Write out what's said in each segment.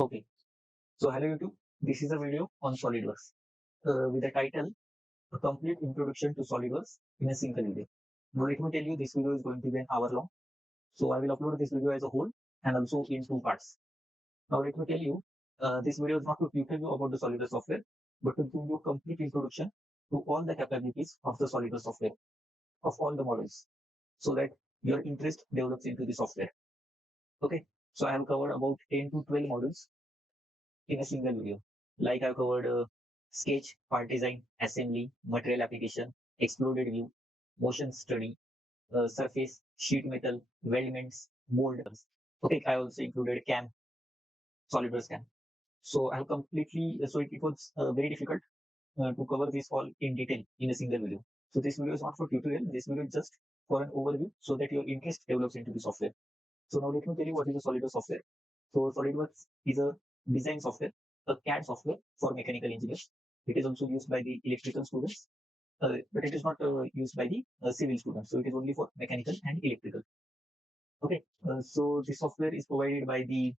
Okay, so hello YouTube. This is a video on SolidWorks with the title A Complete Introduction to SolidWorks in a Single Video. Now let me tell you, this video is going to be an hour long. So I will upload this video as a whole and also in two parts. Now let me tell you, this video is not to tutor you about the SolidWorks software, but to give you a complete introduction to all the capabilities of the SolidWorks software, of all the models, so that your interest develops into the software. Okay, so I have covered about 10 to 12 models in a single video. Like I've covered sketch, part design, assembly, material application, exploded view, motion study, surface, sheet metal, weldments, molds. Okay, I also included CAM, SolidWorks CAM. So I have completely, so it was very difficult to cover this all in detail in a single video. So this video is not for tutorial, this video is just for an overview so that your interest develops into the software. So now let me tell you what is a SolidWorks software. So SolidWorks is a design software, a CAD software for mechanical engineers. It is also used by the electrical students, but it is not used by the civil students. So it is only for mechanical and electrical. Okay, so this software is provided by the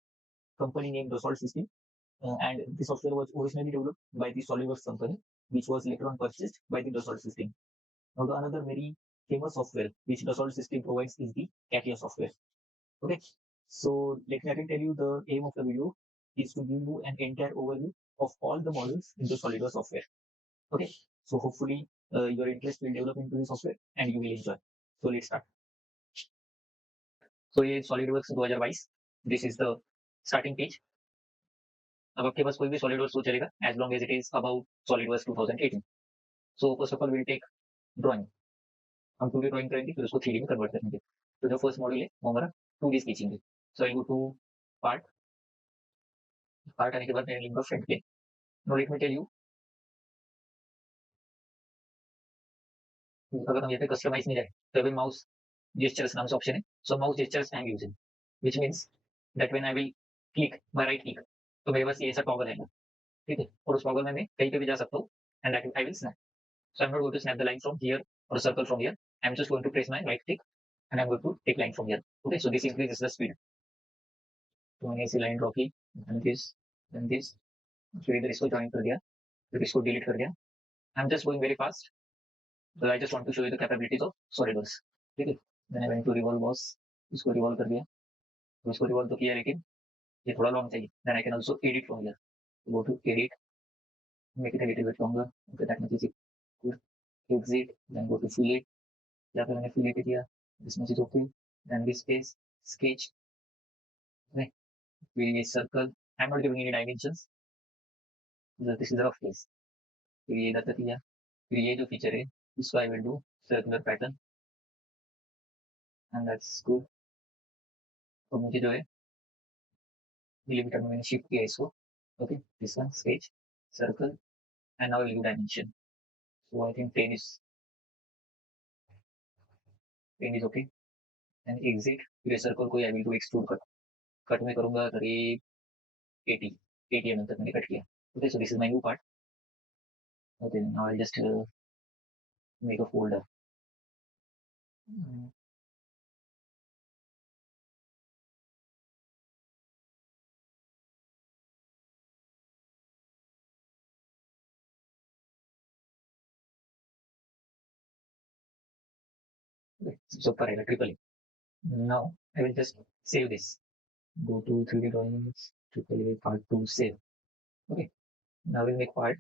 company named Dassault System, and the software was originally developed by the SolidWorks company, which was later on purchased by the Dassault System. Now the another very famous software which Dassault System provides is the CATIA software. Okay, so let me again tell you, the aim of the video is to give you an entire overview of all the models in the SolidWorks software. Okay, so hopefully your interest will develop into the software and you will enjoy. So let's start. So ये SolidWorks 2022, this is the starting page. अब आपके पास कोई भी SolidWorks तो चलेगा as long as it is about SolidWorks 2018. So first of all we'll take drawing. हम 2D drawing करेंगे फिर उसको 3D में कन्वर्ट करेंगे. तो जो फर्स्ट मॉड्यूल है वो हमारा 2D स्केचिंग है. So I go to part part आने के बाद मैं लिंक फ्रंट पे. No let me tell you, अगर हम यहाँ पे कस्टमाइज नहीं जाए तो अभी माउस जेस्चर्स नाम से ऑप्शन है. So mouse gestures I am using which means that when I will click by right click तो मेरे पास ये ऐसा टॉगल है. ठीक है, और उस टॉगल में मैं कहीं पे भी जा सकता हूँ and I will snap. So I am not going to snap the line from here or circle from here. I'm just going to press my right click and I'm going to take line from here. Okay, so this increases the speed. तो मैंने ऐसी line draw की, then this, फिर इधर इसको join कर दिया, फिर इसको डिलीट कर दिया. I am just going very fast. So I just want to show you the capabilities of SolidWorks. ठीक है, मैंने went to revolve boss, इसको रिवॉल्व कर दिया. तो इसको रिवॉल्व तो किया लेकिन ये थोड़ा लॉन्ग चाहिए. Then I can also edit from here. Go to edit, make it a little bit longer. Okay, that much is good. Exit, then go to fillet. या फिर मैंने fillet किया. This much is okay. Then this space, sketch. Okay, फिर ये circle. I'm not giving any dimensions. This is a rough case. फिर ये इधर तक किया. फिर ये जो फीचर है इसको I will do circular pattern and that's good. तो मुझे जो है डिलीमीटर में मैंने शिफ्ट किया इसको. Okay, this one sketch circle and now will do dimension. So I think 10 is okay. And exit, फिर सर्कल को I will do extrude cut. Cut में करूंगा करीब 80 mm तक मैंने कट किया. Okay, so this is my new part. Okay, now I just make a folder. so far I got triple A. Now I will just save this. Go to 3D drawings, triple A part 2, save. Okay, now we'll make part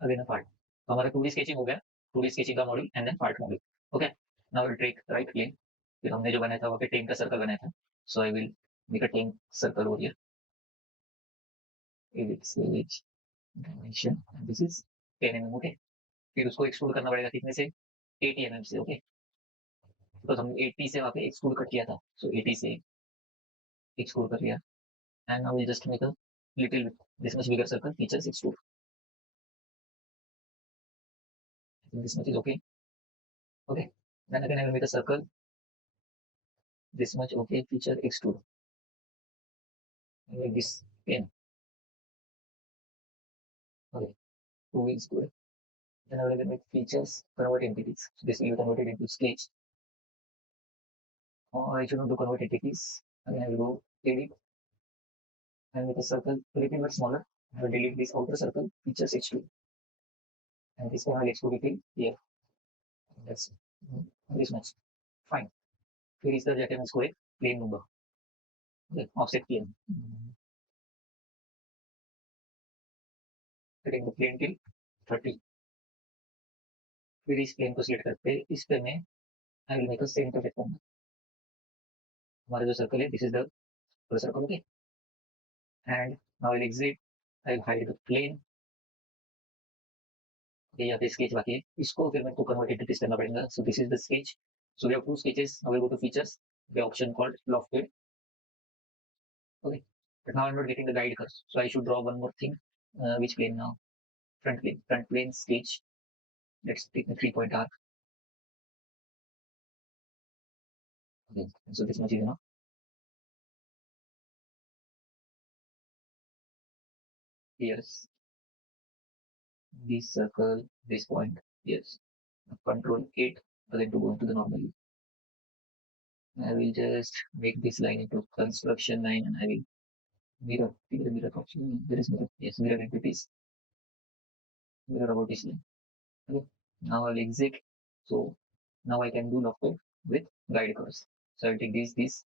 again a part. तो हमारा 2D sketching हो गया, 2D sketching का module and then part module. Okay, now will take right plane. फिर हमने जो बनाया था वहाँ पे 10 का सर्कल बनाया था. So I will make a 10 circle over here. Edit sketch dimension, this is 10 mm. Okay, फिर उसको एक्सट्रूड करना पड़ेगा कितने से, 80 mm से. ओके, तो हमने 80 से वहाँ पे एक्सट्रूड कट किया था. सो 80 से एक्सट्रूड कर लिया and now we just make a little this much bigger circle, features extrude. I think this much is okay. Okay, then again I will make a circle this much. Okay, feature extrude. Like this 10. Okay, 2 is good. Then I will make features, convert entities. So this will be converted into sketch. Or I should not do convert entities. Again I will go edit. and with a circle a little bit smaller, I will delete this outer circle, features H2, and this one I will extrude it here. That's this much. Fine. Here is the Jacobian square plane number. Okay, offset plane. Setting the plane till 30. फिर इस plane को select करके इस पे मैं I will make a centre रखूंगा. हमारा जो सर्कल है, this is the circle. Okay, and now I will exit. I will hide the plane. ये यहाँ पे स्केच बाकी है, इसको फिर मेरे को कन्वर्ट इनटू दिस करना पड़ेगा. So this is the sketch. So we have two sketches. Now we go to features, the option called lofted. Okay, but now I'm not getting the guide curve, so I should draw one more thing. Which plane now? Front plane. Front plane sketch. Let's take the 3-point arc. Okay, so this much is enough. Yes, this circle, this point. Yes, control 8 again to go into the normal. I will just make this line into construction line, and I will mirror option. There is mirror. Yes, mirror into this. Mirror about this line. Okay. Now I will exit. So now I can do lofted with guide curves. So I will take this.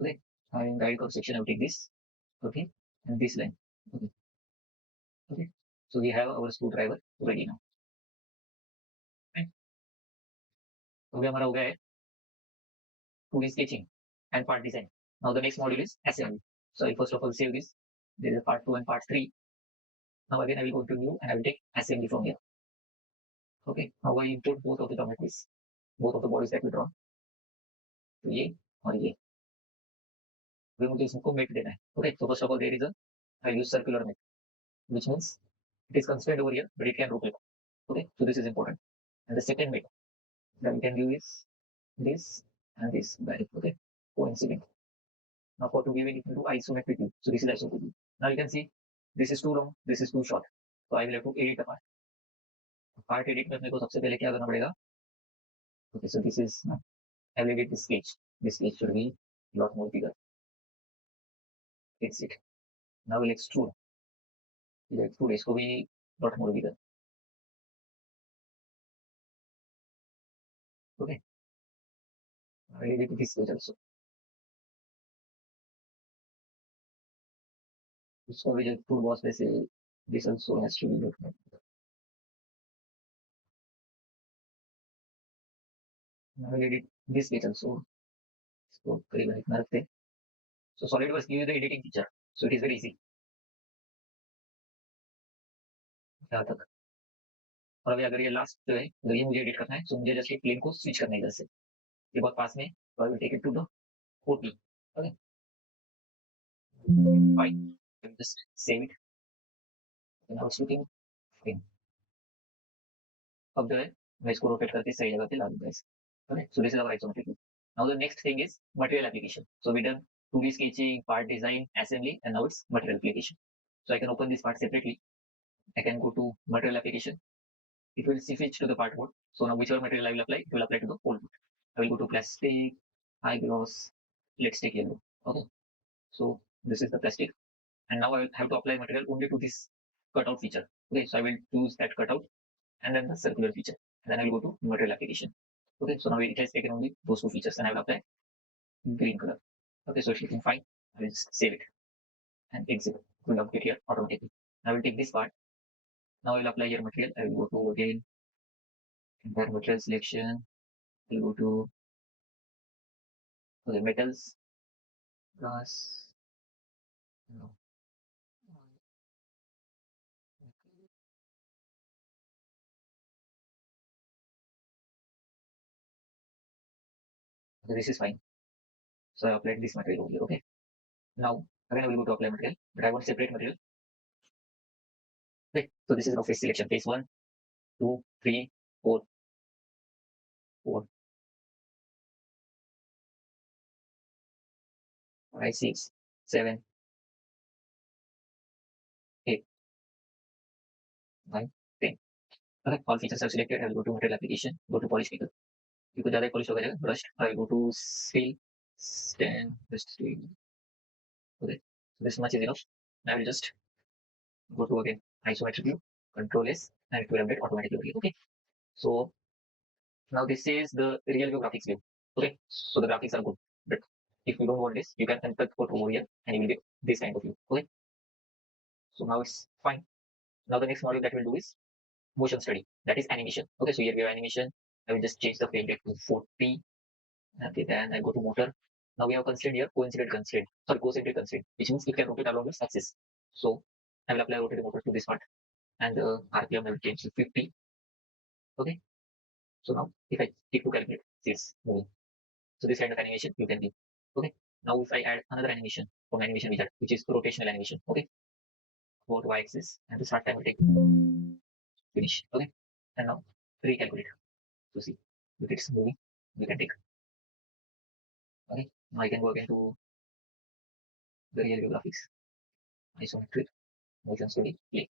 Okay. Now in guide curve section I will take this. Okay, and this line. Okay. Okay. So we have our screwdriver ready now. Right. तो अभी हमारा हो गया है 2D sketching and part design. Now the next module is assembly. So I first of all save this. There is part 2 and part 3. Now again I will go to new and I will take assembly from here. Okay. Now I import both of the geometries, both of the bodies that we draw. तो ये और ये. अभी मुझे इसको met देना है. Okay. So first of all there is a I use circular mesh, which means it is constrained over here, but it can rotate. Okay. So this is important. And the second mesh that we can do is this and this value. Okay. Coincident. Now for to give it, you can do isometric view. So this is isometric view. Now you can see this is too long, this is too short. So I will have to edit the part. Part edit में अपने को सबसे पहले क्या करना पड़ेगा? Okay, so this is I will edit this sketch. This sketch should be a lot more bigger. That's it. Now we'll extrude. We'll extrude इसको भी lot more bigger. Okay. I will edit this sketch also. इसको भी जो tool box में से this also has to be lot more bigger. I will edit this sketch also. इसको करीबन इतना रखते हैं. So Solidworks give you the editing feature. So it is very easy. यहाँ तक. और अभी अगर ये लास्ट जो है, अगर ये मुझे एडिट करना है, तो मुझे जस्ट प्लेन को स्विच करना है इधर से. ये बहुत पास में, so I will take it to the 40. Okay. Fine. Just save it. Now it's looking fine. अब जो है मैं इसको रोटेट करके सही जगह पे ला दूंगा इसे. Okay. So this is our isometric view. Now the next thing is material application. So we done 2D sketching, part design, assembly, and now it's material application. So I can open this part separately. I can go to material application. It will switch to the part mode. So now whichever material I will apply, it will apply to the whole board. I will go to plastic, high gloss. Let's take yellow. Okay. So this is the plastic, and now I will have to apply material only to this cutout feature. Okay. So I will choose that cutout and then the circular feature. And then I will go to material application. Okay. So now it has taken only those two features, and I will apply green color. Okay. So it's looking fine. I will just save it and exit. It will update here automatically. I will take this part. Now I will apply your material. I will go to again entire material selection. I will go to okay, metals, glass. No. Okay, this is fine. So I applied this material over here. Okay. Now again I will go to apply material, but I want separate material. Okay. So this is our face selection. Phase 1, 2, 3, 4, 4, 5, 6, 7, 8, 9, 10. Okay. All features are selected. I will go to material application. Go to polish picker. You could polish over here. Brushed. I will go to seal, stand, just steel. Okay. This much is enough. I will just go to again isometric view, Control S, and it will update automatically. Okay. So now this is the real view graphics view. Okay. So the graphics are good. But if you don't want this, you can enter code over here and you will get this kind of view. Okay. So now it's fine. Now the next module that we'll do is motion study. That is animation. Okay. So here we have animation. I will just change the frame rate to 40. Okay. Then I go to motor. Now we have constraint here, coincident constraint. Sorry, concentric constraint, which means it can rotate along its axis. So I will apply rotating motor to this part and RPM I will change to 50. Okay. So now if I click to calculate, it's moving. So this kind of animation you can do. Okay. Now if I add another animation from animation wizard, which is rotational animation. Okay. Go to y-axis and the start time will take finish. Okay. And now recalculate. So see if it's moving, we can take. Okay. Now I can go again to the real view graphics. Isometric, motion study, play.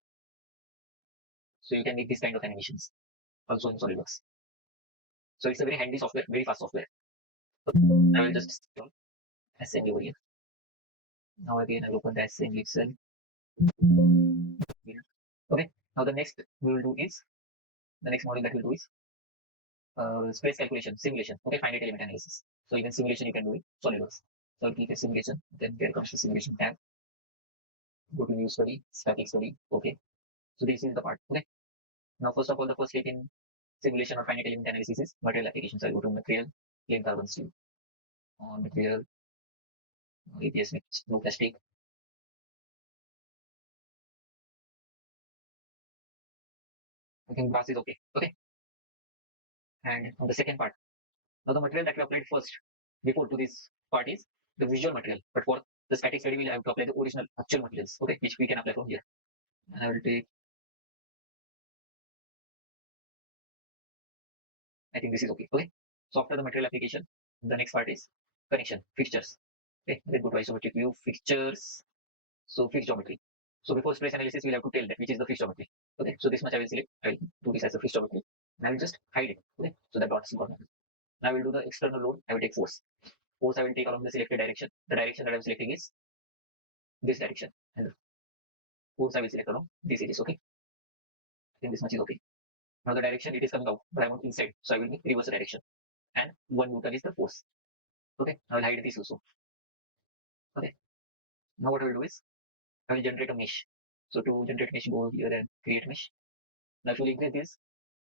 So you can make this kind of animations also in SolidWorks. So it's a very handy software, very fast software. I will just install assembly over here. Now again I'll open the assembly itself. Okay. Now the next we will do is the next module that we'll do is space calculation, simulation. Okay, finite element analysis. So even simulation you can do it, SolidWorks. So I'll click at simulation, then there comes the simulation tab. Go to new study, static study. Okay. So this is the part. Okay. Now first of all, the first step in simulation or finite element analysis is material applications. I'll go to material, plain carbon steel. Material, ABS mix, no plastic. I think brass is okay. Okay. And on the second part, now the material that we applied first before to this part is the visual material. But for the static study, we'll have to apply the original actual materials, okay, which we can apply from here. And I will take, I think this is okay. Okay. So after the material application, the next part is connection, fixtures. Okay, let's go to isometric view, fixtures. So fixed geometry. So before space analysis, we'll have to tell that which is the fixed geometry. Okay, so this much I will select. I will do this as a fixed geometry. And I will just hide it. Okay, so that dots gone. Now I will do the external load. I will take force. Force I will take along the selected direction. The direction that I am selecting is this direction. And force I will select along this edges. Okay, I think this much is okay. Now the direction it is coming out, but I want inside. So I will make reverse direction. And 1 Newton is the force. Okay, I will hide this also. Okay, now what I will do is I will generate a mesh. So to generate mesh, go here and create mesh. Now if you increase this,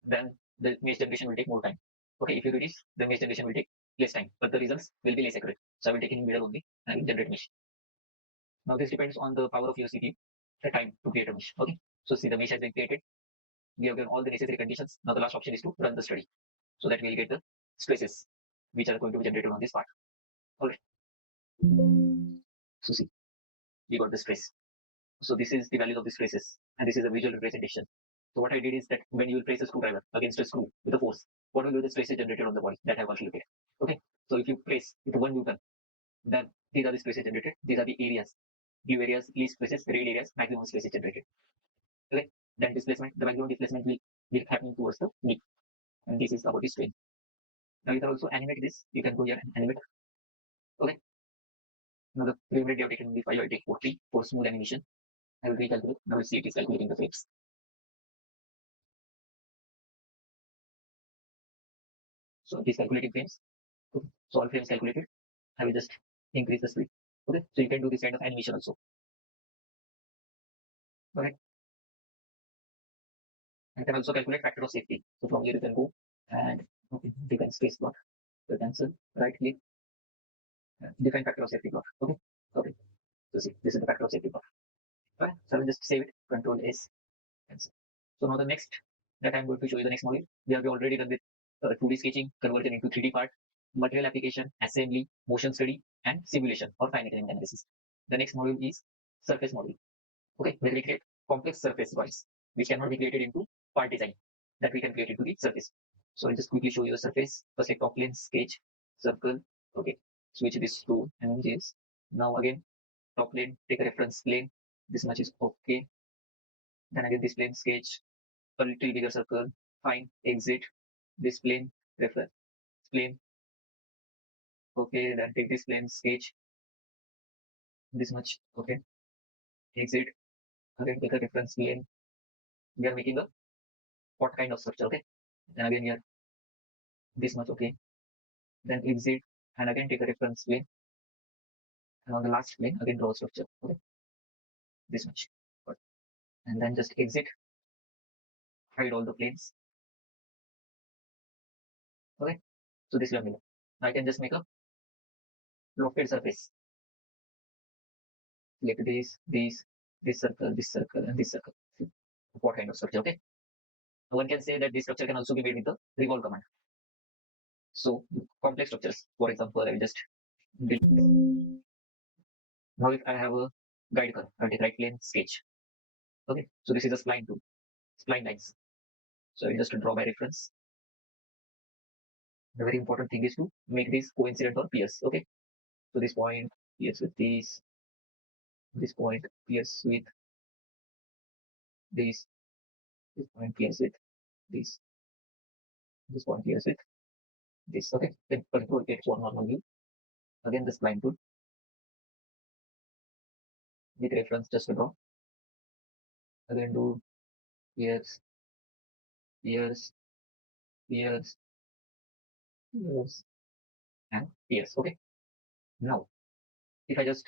then the mesh generation will take more time. Okay, if you reduce, the mesh generation will take less time, but the results will be less accurate. So I will take in middle only and I will generate mesh. Now this depends on the power of your CPU, the time to create a mesh. Okay, so see the mesh has been created. We have given all the necessary conditions. Now the last option is to run the study, so that we will get the stresses which are going to be generated on this part. Alright. So see, we got the stress. So this is the value of the stresses, and this is a visual representation. So what I did is that when you will place a screwdriver against a screw with a force, what will be the stresses generated on the body that I have calculated? Okay, so if you place with 1 Newton, then these are the stresses generated. These are the areas. Blue areas, least stresses, red areas, maximum stresses generated. Okay, then displacement, the maximum displacement will be happening towards the knee, and this is about the strain. Now you can also animate this. You can go here and animate. Okay. Now the frame rate you have taken in the file, I take 40 for smooth animation. I will recalculate. Now we'll see it is calculating the frames. So it is calculating frames. Okay. So all frames calculated. I will just increase the speed. Okay. So you can do this kind of animation also. Alright. I can also calculate factor of safety. So from here you can go and okay, define space block. So cancel, right click, define factor of safety block. Okay. Okay. So see, this is the factor of safety block. Alright. So I will just save it. Control S. Cancel. So now the next that I'm going to show you the next module. We have already done with 2D sketching, conversion into 3D part, material application, assembly, motion study, and simulation or finite element analysis. The next module is surface model. Okay, where we create complex surface bodies which cannot be created into part design that we can create into the surface. So I'll just quickly show you the surface. First, like top plane, sketch, circle. Okay, switch this to images. Now again, top plane, take a reference plane. This much is okay. Then again, this plane, sketch, a little bigger circle, fine, exit, this plane, reference plane. Okay, then take this plane, sketch, this much, okay. exit, again take a reference plane. We are making a what kind of structure, okay? And again here this much, okay? Then exit and again take a reference plane. And on the last plane, again draw a structure, okay? This much. And then just exit, hide all the planes. Okay. So this will be. I can just make a lofted surface. Select this circle, and this circle. What kind of structure, okay? One can say that this structure can also be made with the revolve command. So complex structures, for example, I will just build. Now if I have a guide curve, I'll take right plane sketch. Okay, so this is a spline tool, spline lines. So I will just draw by reference. The very important thing is to make this coincident or pierce. Okay, so this point pierce with this point pierce with this point pierce with this point pierce with this. Okay, then control X for normal view. Again, this spline tool with reference just to draw. Again, do pierce, pierce, pierce, pierce, and pierce. Okay. Now, if I just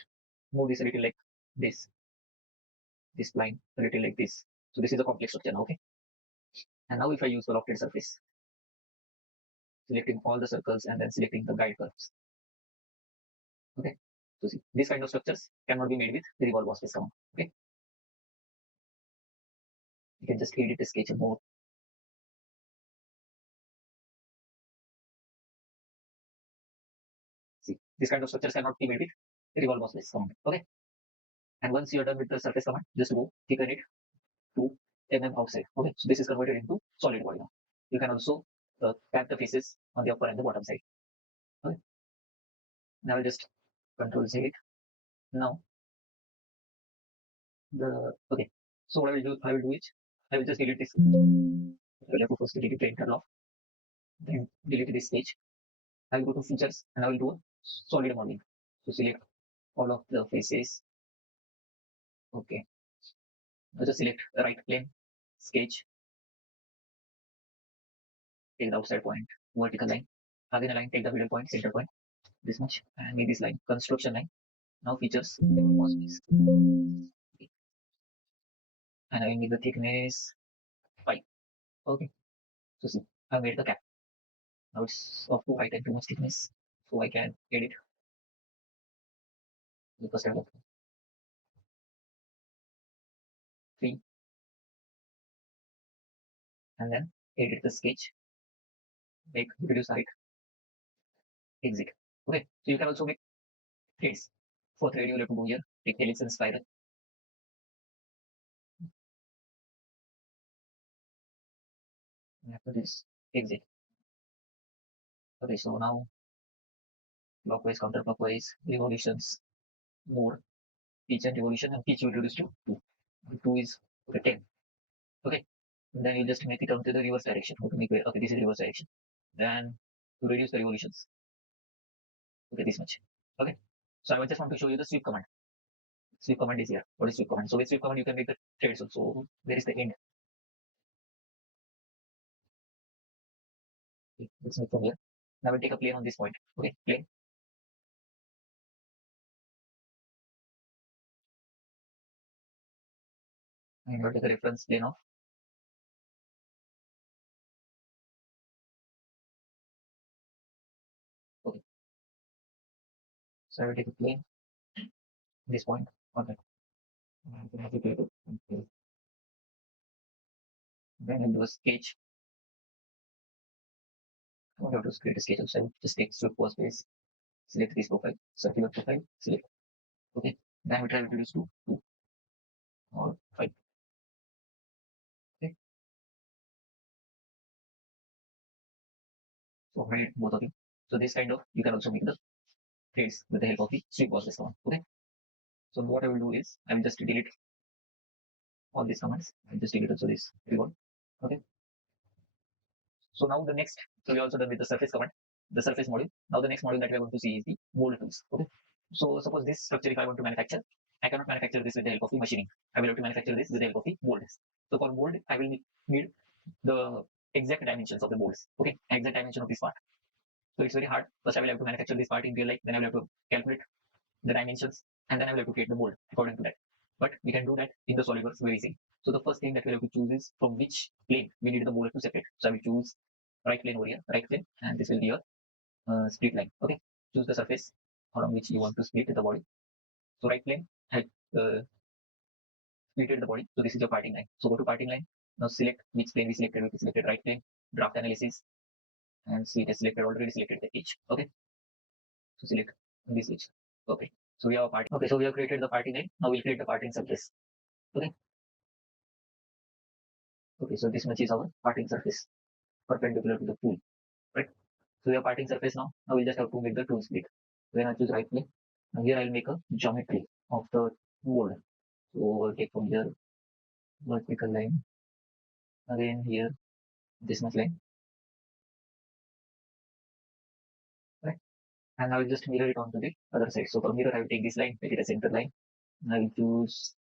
move this a little like this line a little like this. So this is a complex structure now, okay? And now if I use the lofted surface, selecting all the circles and then selecting the guide curves. Okay. So see, these kind of structures cannot be made with the revolve wash command. Okay. You can just edit the sketch more. See, this kind of structures cannot be made with the revolve wash command. Okay. And once you are done with the surface command, just go thicken it to outside. Okay. So this is converted into solid body now. You can also tap the faces on the upper and the bottom side. Okay. Now I'll just control Z it. Now okay. So what I will do is I will just delete this. I will have to first delete the interlock, then delete this stage. I will go to features and I will do a solid modeling. So select all of the faces. Okay. I'll just select the right plane, sketch, take the outside point, vertical line. Again a line, take the middle point, center point, this much, and make this line, construction line. Now features, okay. And I will make the thickness 5. Okay. So see, I made the cap. Now it's of too height and too much thickness. So I can edit the first level 3 and then edit the sketch, make reduce height, exit. Okay, so you can also make threads. For thread, you have to go here, take helix and spiral. And after this, exit. Okay, so now clockwise, counterclockwise, revolutions, more, pitch and revolution, and pitch will reduce to 2. 2 is okay, 10. Okay, and then you just make it onto the reverse direction. Okay, this is reverse direction. Then to reduce the revolutions. Okay, this much. Okay, so I just want to show you the sweep command. Sweep command is here. What is sweep command? So with sweep command, you can make the threads also. Where is the end? Okay, let's make from here. Now we'll take a plane on this point. Okay, plane. And we'll take a reference plane of. Okay. So I will take a plane. This point. Okay. Then I'll do a sketch. I have to create a sketch outside. Just take swift pause space. Select this profile. Circular profile. Select. Okay. Then we try to reduce to 2 or 5. Okay. So hide both of them. So this kind of you can also make the threads with the help of the sweep pause command. Okay. So what I will do is I will just delete all these commands. I'll just delete also this revolve. Okay. So now the next, so we also done with the surface command, the surface module. Now the next module that we are going to see is the mold tools. Okay. So suppose this structure if I want to manufacture, I cannot manufacture this with the help of the machining. I will have to manufacture this with the help of the molds. So for mold, I will need the exact dimensions of the molds. Okay, exact dimension of this part. So it's very hard. First, I will have to manufacture this part in real life. Then I will have to calculate the dimensions, and then I will have to create the mold according to that. But we can do that in the SolidWorks very easily. So the first thing that we have to choose is from which plane we need the mold to separate. So I will choose right plane over here, right plane, and this will be your split line. Okay, choose the surface on which you want to split the body. So right plane has splitted the body. So this is your parting line. So go to parting line. Now select which plane we selected. We selected right plane. Draft analysis, and see it is selected already. Selected the edge. Okay, so select this edge. Okay, so we have a part. Okay, so we have created the parting line. Now we'll create the parting surface. Okay. Okay, so this much is our parting surface perpendicular to the tool, right? So we have parting surface now. Now we just have to make the tool split. Then I choose right plane. Now here I'll make a geometry of the mold. So I'll take from here vertical line. Again here this much line, right? And I will just mirror it onto the other side. So from here I will take this line, make it a center line. I will choose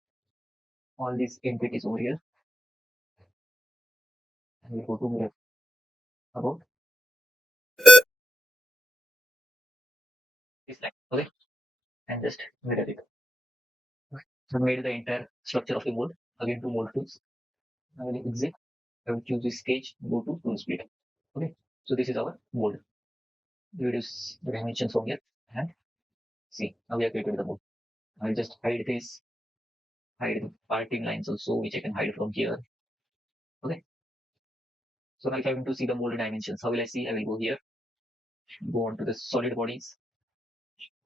all these entities over here, and we'll go to mirror about this line. Okay, and just mirror it. Okay. So made the entire structure of the mold. Again to mold tools. I will exit. I will choose this sketch, go to tool split. Okay, so this is our mold. Reduce the dimensions from here and see, now we have created the mold. I'll just hide this, hide the parting lines also, which I can hide from here. Okay, so now if I want to see the mold dimensions, how will I see? I will go here, go on to the solid bodies,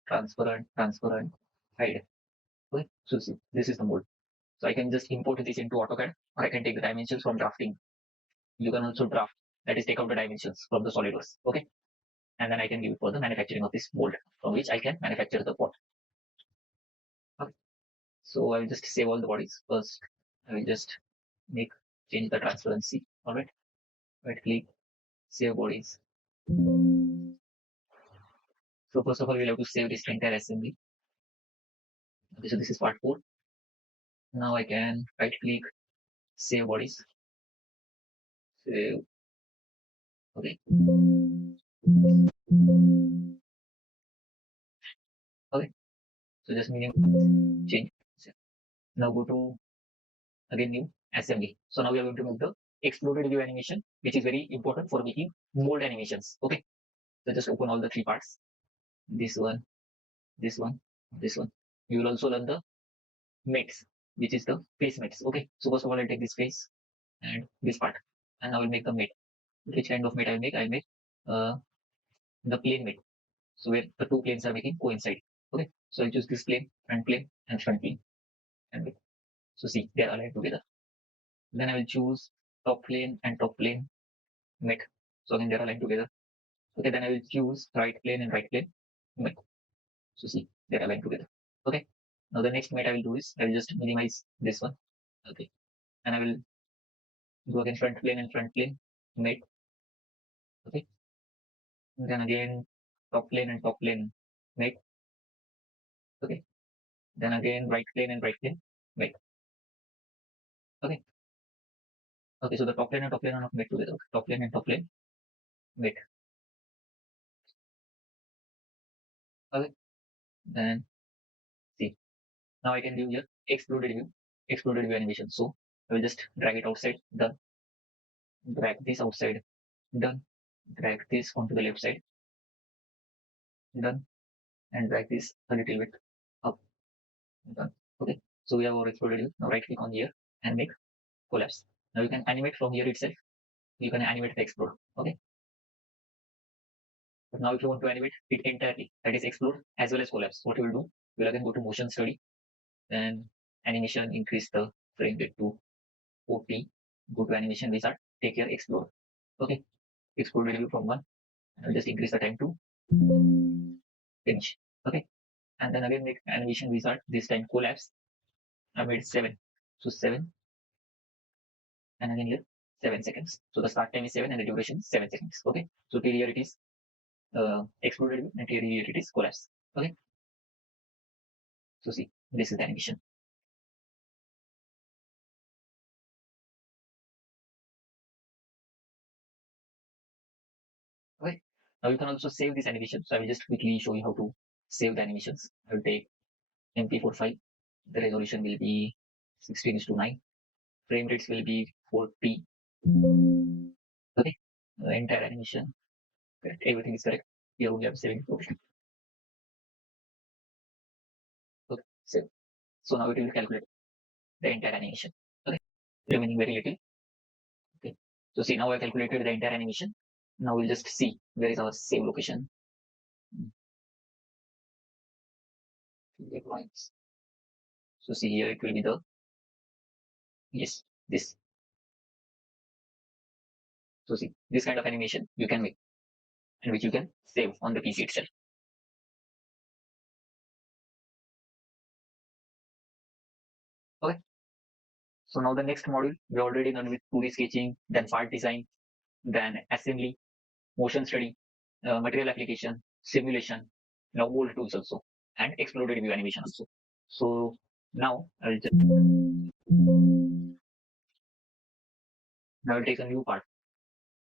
transparent, transparent, hide. Okay, so see, this is the mold. So I can just import this into AutoCAD, or I can take the dimensions from drafting. You can also draft, that is take out the dimensions from the SolidWorks. Okay, and then I can give it for the manufacturing of this mold, from which I can manufacture the pot. Okay. So I will just save all the bodies first. I will just change the transparency. All right. Right click, save bodies. So first of all, we'll have to save this entire assembly. Okay, so this is part 4. Now I can right click, save bodies. Save. Okay. Okay. So just medium change. Now go to again new assembly. So now we are going to make the exploded view animation, which is very important for making mold animations. Okay. So just open all the 3 parts. This one, this one, this one. You will also learn the mates, which is the face mates. Okay. So first of all, I'll take this face and this part, and I will make the mate. Which kind of mate I'll make? I'll make the plane mate. So where the 2 planes are making coincide. Okay. So I'll choose this plane, and front plane, and mate. So see, they are aligned together. Then I will choose top plane and top plane mate. So again, they are aligned together. Okay. Then I will choose right plane and right plane mate. So see, they are aligned together. Okay. Now the next mate I will do is I will just minimize this one. Okay. And I will go again front plane and front plane mate. Okay. And then again top plane and top plane mate. Okay. Then again right plane and right plane mate. Okay. Okay. So the top plane and top plane are not made together. Top plane and top plane mate. Okay. Then see. Now I can do here exploded view animation. So I will just drag it outside. Done. Drag this outside. Done. Drag this onto the left side. Done. And drag this a little bit up. Done. Okay. So we have our exploded view. Now right click on here and make collapse. Now you can animate from here itself. You can animate the explode. Okay. But now if you want to animate it entirely, that is explode as well as collapse, what you will do, you will again go to motion study, then animation, increase the frame rate to 40, go to animation wizard, take here explode. Okay. Explode will be from 1. I'll just increase the time to finish. Okay. And then again make animation wizard, this time collapse. I made 7. So 7. And again here 7 seconds. So the start time is 7 and the duration is 7 seconds. Okay. So till here it is exploded and here it is collapse. Okay. So see, This is the animation. Okay. Now you can also save this animation. So I will just quickly show you how to save the animations. I will take MP4 file. The resolution will be 16:9. Frame rates will be 4p. Okay. The entire animation. Correct. Everything is correct. Here only I'm saving. Okay. Okay. Save. So now it will calculate the entire animation. Okay. Remaining very little. Okay. So see, now I calculated the entire animation. Now we'll just see where is our save location. So see here it will be the, yes, this. So see, this kind of animation you can make and which you can save on the PC itself. Okay. So now the next module, we already done with 2D sketching, then part design, then assembly, motion study, material application, simulation, now old tools also, and exploded view animation also. So now I will take a new part